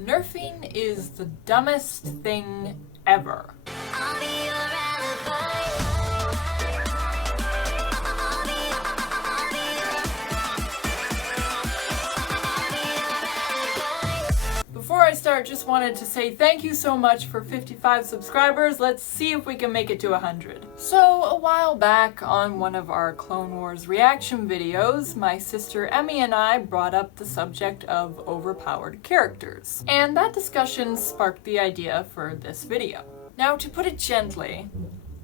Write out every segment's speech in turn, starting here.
Nerfing is the dumbest thing ever. I'll be your alibi. Before I start, just wanted to say thank you so much for 55 subscribers. Let's see if we can make it to 100. So, a while back on one of our Clone Wars reaction videos, my sister Emmy and I brought up the subject of overpowered characters. And that discussion sparked the idea for this video. Now, to put it gently,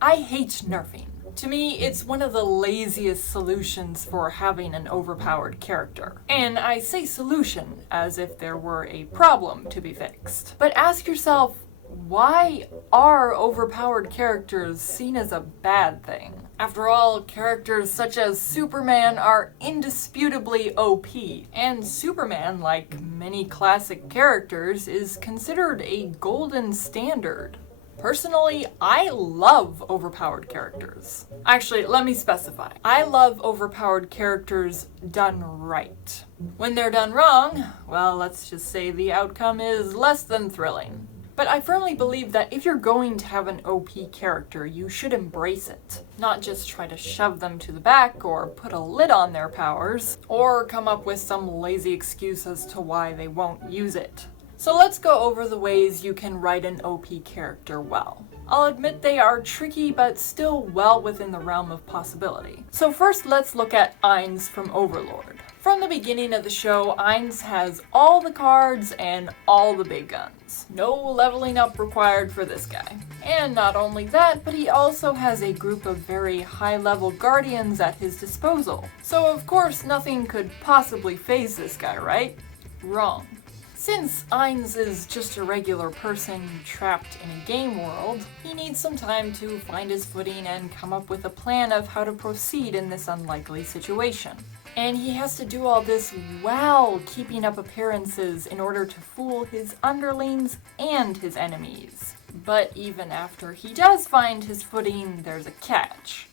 I hate nerfing. To me, it's one of the laziest solutions for having an overpowered character. And I say solution as if there were a problem to be fixed. But ask yourself, why are overpowered characters seen as a bad thing? After all, characters such as Superman are indisputably OP, and Superman, like many classic characters, is considered a golden standard. Personally, I love overpowered characters. Actually, let me specify. I love overpowered characters done right. When they're done wrong, well, let's just say the outcome is less than thrilling. But I firmly believe that if you're going to have an OP character, you should embrace it. Not just try to shove them to the back or put a lid on their powers, or come up with some lazy excuse as to why they won't use it. So let's go over the ways you can write an OP character well. I'll admit they are tricky, but still well within the realm of possibility. So first, let's look at Ainz from Overlord. From the beginning of the show, Ainz has all the cards and all the big guns. No leveling up required for this guy. And not only that, but he also has a group of very high-level guardians at his disposal. So of course, nothing could possibly faze this guy, right? Wrong. Since Ainz is just a regular person trapped in a game world, he needs some time to find his footing and come up with a plan of how to proceed in this unlikely situation. And he has to do all this while keeping up appearances in order to fool his underlings and his enemies. But even after he does find his footing, there's a catch.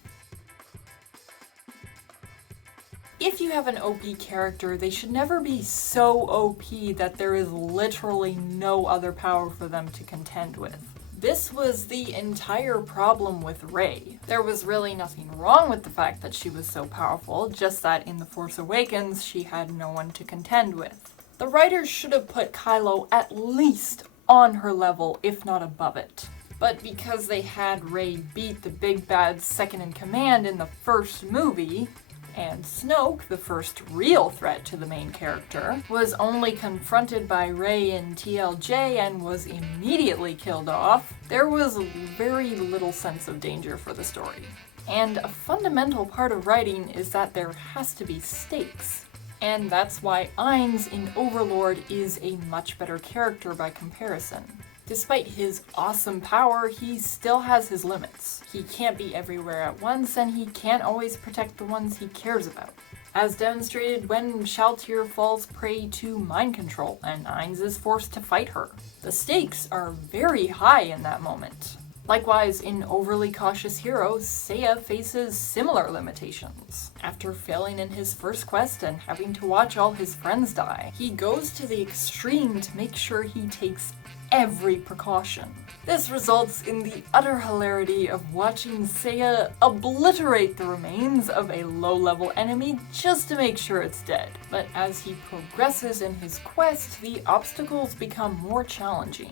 If you have an OP character, they should never be so OP that there is literally no other power for them to contend with. This was the entire problem with Rey. There was really nothing wrong with the fact that she was so powerful, just that in The Force Awakens she had no one to contend with. The writers should have put Kylo at least on her level, if not above it. But because they had Rey beat the big bad second in command in the first movie, and Snoke, the first real threat to the main character, was only confronted by Rey in TLJ and was immediately killed off, there was very little sense of danger for the story. And a fundamental part of writing is that there has to be stakes. And that's why Ainz in Overlord is a much better character by comparison. Despite his awesome power, he still has his limits. He can't be everywhere at once, and he can't always protect the ones he cares about. As demonstrated when Shaltir falls prey to mind control, and Ainz is forced to fight her. The stakes are very high in that moment. Likewise, in Overly Cautious Hero, Seiya faces similar limitations. After failing in his first quest and having to watch all his friends die, he goes to the extreme to make sure he takes every precaution. This results in the utter hilarity of watching Seiya obliterate the remains of a low-level enemy just to make sure it's dead. But as he progresses in his quest, the obstacles become more challenging.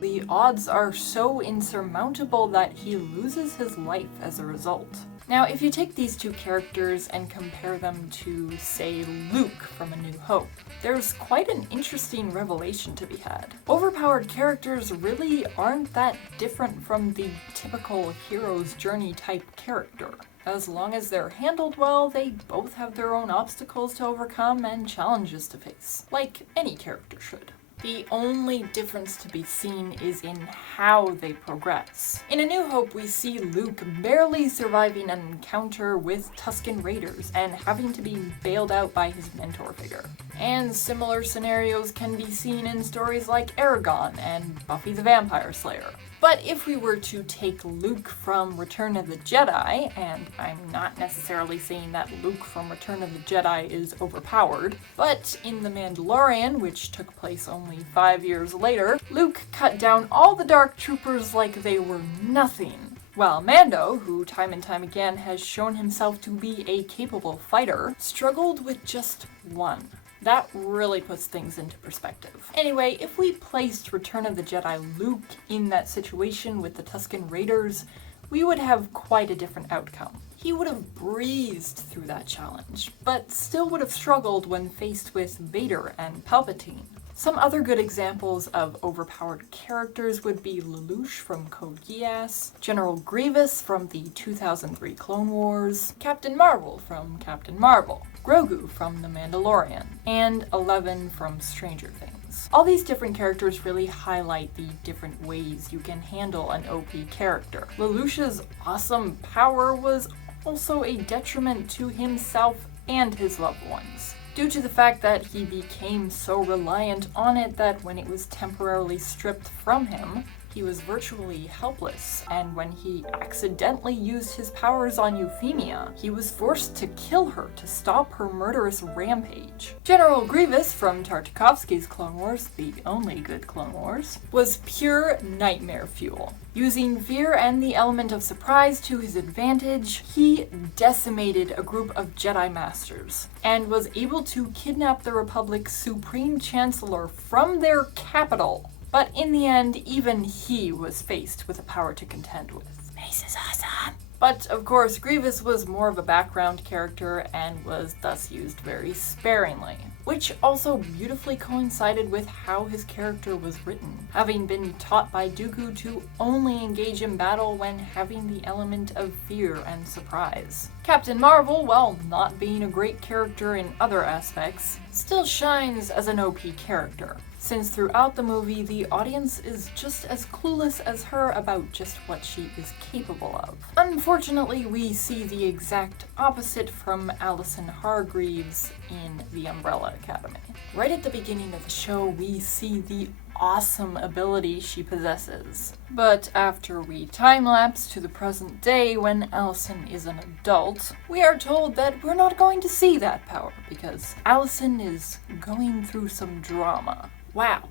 The odds are so insurmountable that he loses his life as a result. Now, if you take these two characters and compare them to, say, Luke from A New Hope, there's quite an interesting revelation to be had. Overpowered characters really aren't that different from the typical hero's journey type character. As long as they're handled well, they both have their own obstacles to overcome and challenges to face, like any character should. The only difference to be seen is in how they progress. In A New Hope, we see Luke barely surviving an encounter with Tusken Raiders and having to be bailed out by his mentor figure. And similar scenarios can be seen in stories like Aragon and Buffy the Vampire Slayer. But if we were to take Luke from Return of the Jedi, and I'm not necessarily saying that Luke from Return of the Jedi is overpowered, but in The Mandalorian, which took place only 5 years later, Luke cut down all the Dark Troopers like they were nothing. While Mando, who time and time again has shown himself to be a capable fighter, struggled with just one. That really puts things into perspective. Anyway, if we placed Return of the Jedi Luke in that situation with the Tusken Raiders, we would have quite a different outcome. He would have breezed through that challenge, but still would have struggled when faced with Vader and Palpatine. Some other good examples of overpowered characters would be Lelouch from Code Geass, General Grievous from the 2003 Clone Wars, Captain Marvel from Captain Marvel, Grogu from The Mandalorian, and 11 from Stranger Things. All these different characters really highlight the different ways you can handle an OP character. Lelouch's awesome power was also a detriment to himself and his loved ones, due to the fact that he became so reliant on it that when it was temporarily stripped from him, he was virtually helpless, and when he accidentally used his powers on Euphemia, he was forced to kill her to stop her murderous rampage. General Grievous from Tartakovsky's Clone Wars, the only good Clone Wars, was pure nightmare fuel. Using fear and the element of surprise to his advantage, he decimated a group of Jedi Masters, and was able to kidnap the Republic's Supreme Chancellor from their capital. But in the end, even he was faced with a power to contend with. Mace is awesome! But of course, Grievous was more of a background character and was thus used very sparingly, which also beautifully coincided with how his character was written, having been taught by Dooku to only engage in battle when having the element of fear and surprise. Captain Marvel, while not being a great character in other aspects, still shines as an OP character, since throughout the movie the audience is just as clueless as her about just what she is capable of. Unfortunately, we see the exact opposite from Allison Hargreaves in The Umbrella Academy. Right at the beginning of the show, we see the awesome ability she possesses. But after we time-lapse to the present day when Allison is an adult, we are told that we're not going to see that power because Allison is going through some drama. Wow.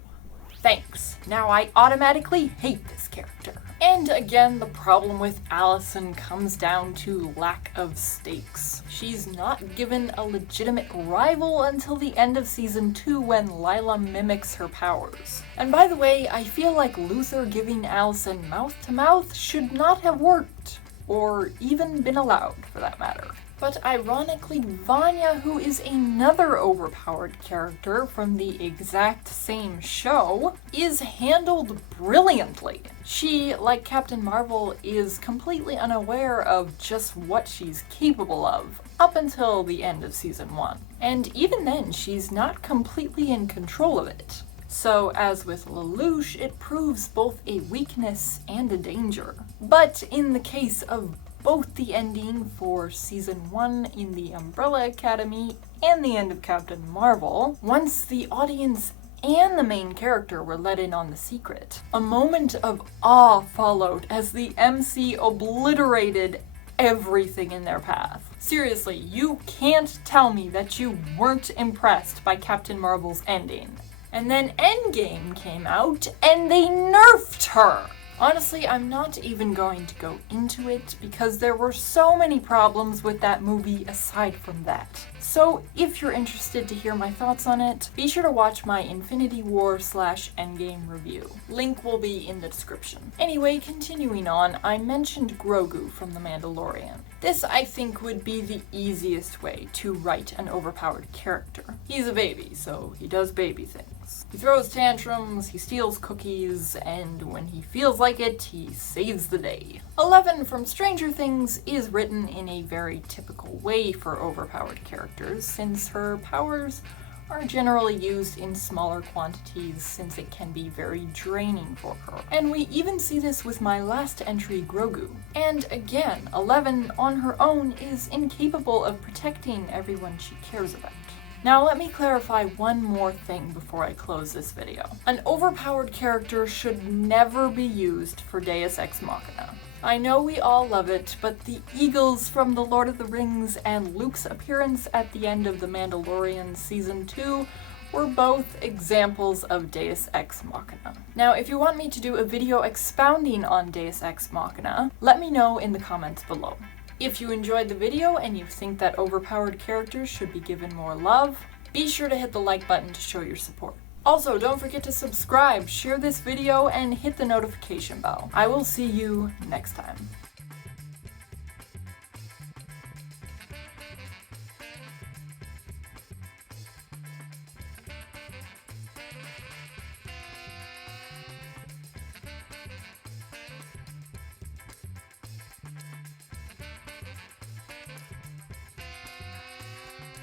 Thanks. Now I automatically hate this character. And again, the problem with Allison comes down to lack of stakes. She's not given a legitimate rival until the end of season 2 when Lila mimics her powers. And by the way, I feel like Luther giving Allison mouth-to-mouth should not have worked, or even been allowed for that matter. But ironically, Vanya, who is another overpowered character from the exact same show, is handled brilliantly. She, like Captain Marvel, is completely unaware of just what she's capable of, up until the end of season 1. And even then, she's not completely in control of it. So, as with Lelouch, it proves both a weakness and a danger. But in the case of both the ending for season 1 in the Umbrella Academy and the end of Captain Marvel, once the audience and the main character were let in on the secret, a moment of awe followed as the MC obliterated everything in their path. Seriously, you can't tell me that you weren't impressed by Captain Marvel's ending. And then Endgame came out and they nerfed her! Honestly, I'm not even going to go into it because there were so many problems with that movie aside from that. So if you're interested to hear my thoughts on it, be sure to watch my Infinity War / Endgame review. Link will be in the description. Anyway, continuing on, I mentioned Grogu from The Mandalorian. This, I think, would be the easiest way to write an overpowered character. He's a baby, so he does baby things. He throws tantrums, he steals cookies, and when he feels like it, he saves the day. 11 from Stranger Things is written in a very typical way for overpowered characters, since her powers are generally used in smaller quantities since it can be very draining for her. And we even see this with my last entry, Grogu. And again, 11 on her own is incapable of protecting everyone she cares about. Now let me clarify one more thing before I close this video. An overpowered character should never be used for Deus Ex Machina. I know we all love it, but the eagles from The Lord of the Rings and Luke's appearance at the end of The Mandalorian Season 2 were both examples of Deus Ex Machina. Now, if you want me to do a video expounding on Deus Ex Machina, let me know in the comments below. If you enjoyed the video and you think that overpowered characters should be given more love, be sure to hit the like button to show your support. Also, don't forget to subscribe, share this video, and hit the notification bell. I will see you next time.